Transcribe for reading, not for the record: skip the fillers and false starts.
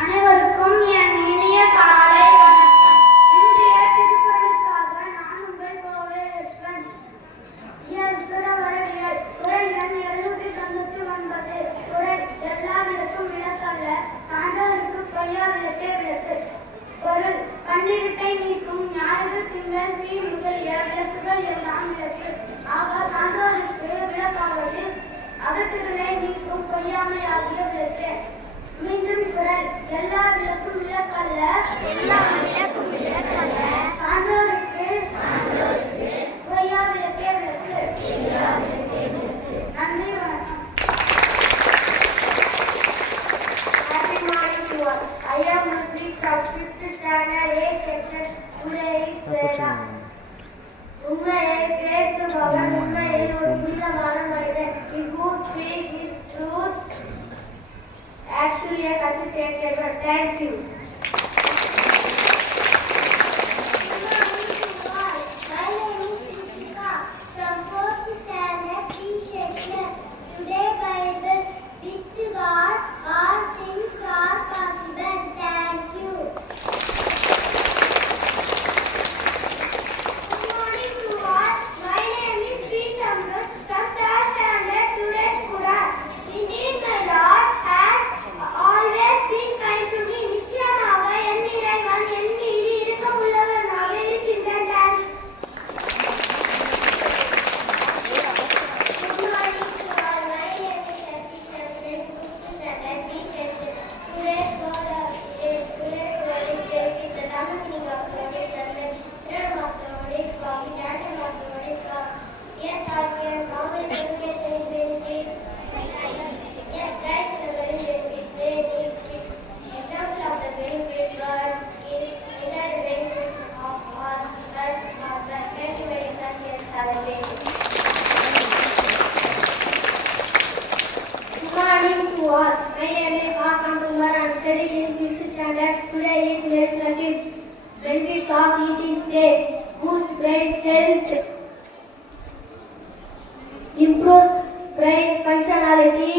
அனைவருக்கும் என் இனிய காலை வணக்கம். இன்றைய திருக்குறளுக்காக நான் உங்கள் கோவேஸ்வரன். துறவரவியல் குறள் எண் 799. குறள் எல்லா விளக்கும் விளக்கல்ல, சான்றோருக்கு பொய்யா விளக்கே விளக்கு. பொருள் கண்ணிருட்டை நீக்கும் ஞாயிறு திங்கள் தீ முதலிய விளக்குகள் எல்லாம் விளக்கு. ஆக சான்றோருக்கு விளக்காவது அகத்துகளை நீக்கும் பொய்யாமையாகிய விளக்கு. மீண்டும் குறள் எல்லா விளக்கும் விளக்கல்ல, சான்றோருக்கு பொய்யா விளக்கே விளக்கு. நன்றி, வணக்கம். Happy morning to all. I am Rudri from 5th standard A section. Today is Veda. உண்மையை பேசுபவன் உண்மையில் ஒரு புனிதமான மனிதன். He who speaks his truth actually a consistent. Thank you. My name is Hassan Umar. I am studying in 5th standard. Today is legislative benefits of eating snakes. Boost brain health, improves brain functionality,